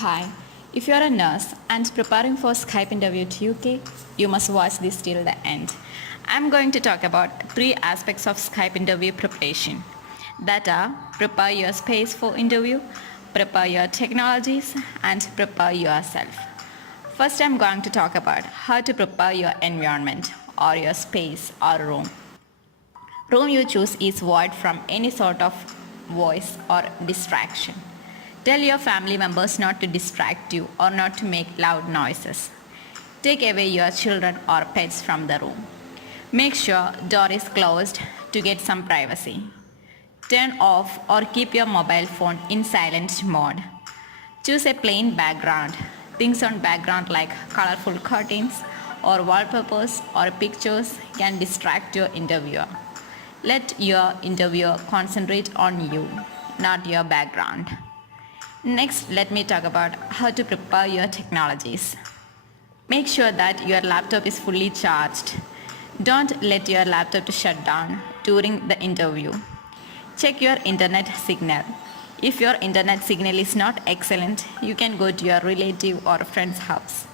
Hi, if you are a nurse and preparing for Skype interview to UK, you must watch this till the end. I'm going to talk about three aspects of Skype interview preparation. That are prepare your space for interview, prepare your technologies, and prepare yourself. First, I'm going to talk about how to prepare your environment or your space or room. Room you choose is void from any sort of voice or distraction. Tell your family members not to distract you or not to make loud noises. Take away your children or pets from the room. Make sure door is closed to get some privacy. Turn off or keep your mobile phone in silent mode. Choose a plain background. Things on background like colorful curtains or wallpapers or pictures can distract your interviewer. Let your interviewer concentrate on you, not your background. Next, let me talk about how to prepare your technologies. Make sure that your laptop is fully charged. Don't let your laptop to shut down during the interview. Check your internet signal. If your internet signal is not excellent, you can go to your relative or friend's house.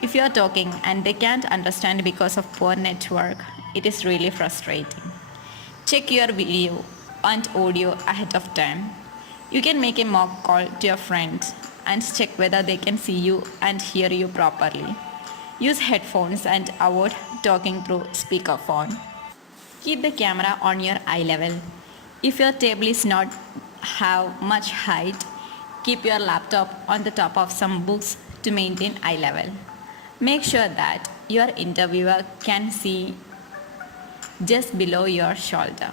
If you are talking and they can't understand because of poor network, it is really frustrating. Check your video and audio ahead of time. You can make a mock call to your friend and check whether they can see you and hear you properly. Use headphones and avoid talking through speakerphone. Keep the camera on your eye level. If your table is not have much height, keep your laptop on the top of some books to maintain eye level. Make sure that your interviewer can see just below your shoulder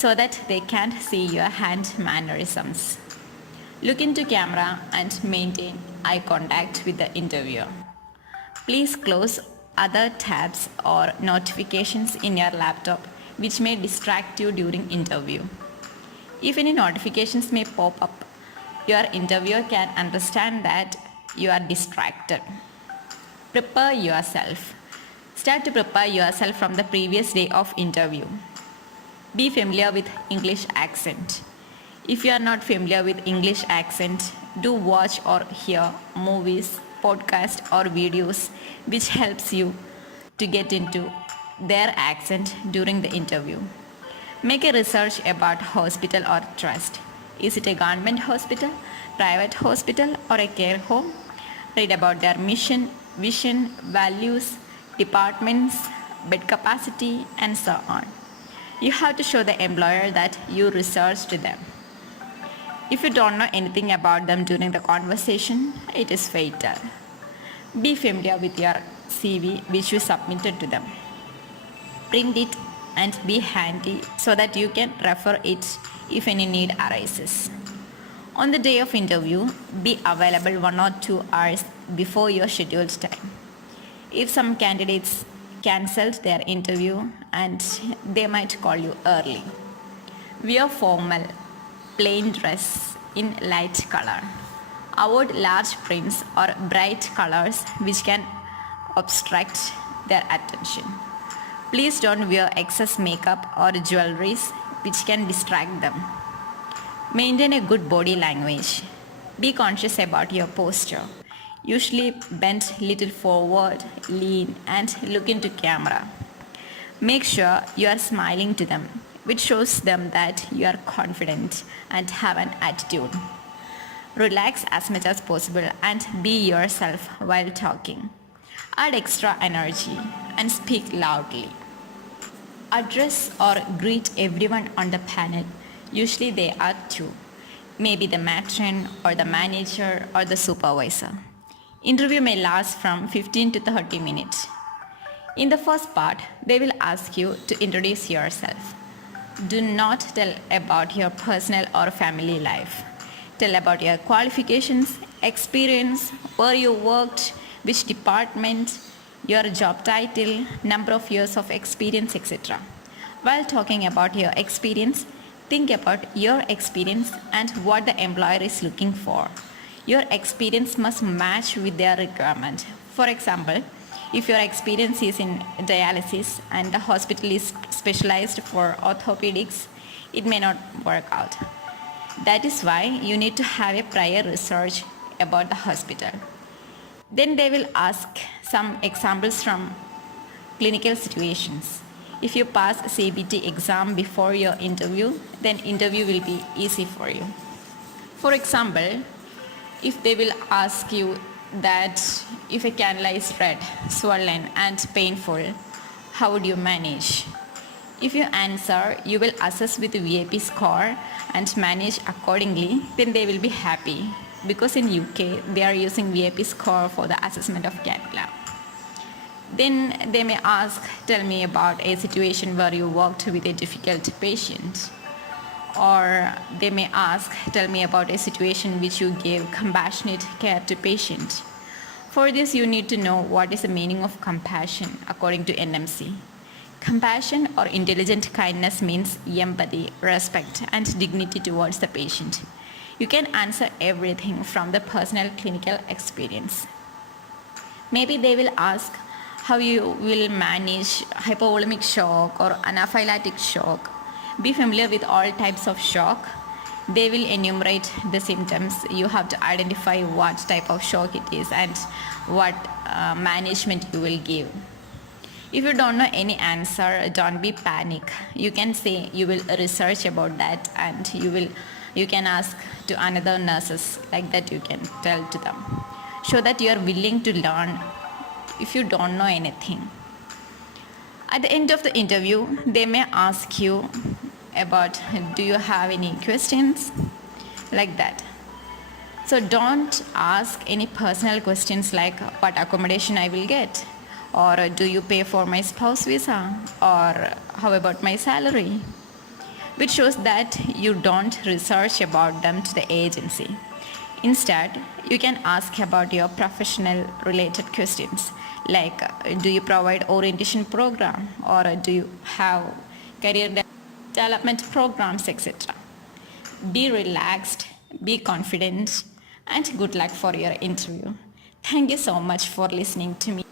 so that they can't see your hand mannerisms. Look into camera and maintain eye contact with the interviewer. Please close other tabs or notifications in your laptop which may distract you during interview. If any notifications may pop up, your interviewer can understand that you are distracted. Prepare yourself. Start to prepare yourself from the previous day of interview. Be familiar with English accent. If you are not familiar with English accent, do watch or hear movies, podcasts or videos which helps you to get into their accent during the interview. Make a research about hospital or trust. Is it a government hospital, private hospital or a care home? Read about their mission, vision, values, departments, bed capacity and so on. You have to show the employer that you researched them. If you don't know anything about them during the conversation, it is fatal. Be familiar with your CV which you submitted to them. Print it and be handy so that you can refer it if any need arises. On the day of interview, be available 1 or 2 hours before your scheduled time. If some candidates cancelled their interview and they might call you early. Wear formal, plain dress in light color. Avoid large prints or bright colors which can obstruct their attention. Please don't wear excess makeup or jewelries which can distract them. Maintain a good body language. Be conscious about your posture. Usually bend little forward, lean and look into camera. Make sure you are smiling to them, which shows them that you are confident and have an attitude. Relax as much as possible and be yourself while talking. Add extra energy and speak loudly. Address or greet everyone on the panel. Usually they are two. Maybe the matron or the manager or the supervisor. Interview may last from 15 to 30 minutes. In the first part, they will ask you to introduce yourself. Do not tell about your personal or family life. Tell about your qualifications, experience, where you worked, which department, your job title, number of years of experience, etc. While talking about your experience, think about your experience and what the employer is looking for. Your experience must match with their requirement. For example, if your experience is in dialysis and the hospital is specialized for orthopedics, it may not work out. That is why you need to have a prior research about the hospital. Then they will ask some examples from clinical situations. If you pass CBT exam before your interview, then interview will be easy for you. For example, if they will ask you that if a cannula is red, swollen and painful, how would you manage? If you answer, you will assess with VIP score and manage accordingly, then they will be happy because in UK they are using VIP score for the assessment of cannula. Then they may ask, tell me about a situation where you worked with a difficult patient. Or they may ask, tell me about a situation which you gave compassionate care to patient. For this you need to know what is the meaning of compassion according to NMC. Compassion or intelligent kindness means empathy, respect and dignity towards the patient. You can answer everything from the personal clinical experience. Maybe they will ask how you will manage hypovolemic shock or anaphylactic shock. Be familiar with all types of shock. They will enumerate the symptoms. You have to identify what type of shock it is and what management you will give. If you don't know any answer, don't be panic. You can say you will research about that and you can ask to another nurses, like that you can tell to them. Show that you are willing to learn if you don't know anything. At the end of the interview, they may ask you about, do you have any questions? Like that. So don't ask any personal questions like what accommodation I will get, or do you pay for my spouse visa, or how about my salary, which shows that you don't research about them to the agency. Instead, you can ask about your professional related questions like do you provide orientation program, or do you have career development programs, etc. Be relaxed, be confident, and good luck for your interview. Thank you so much for listening to me.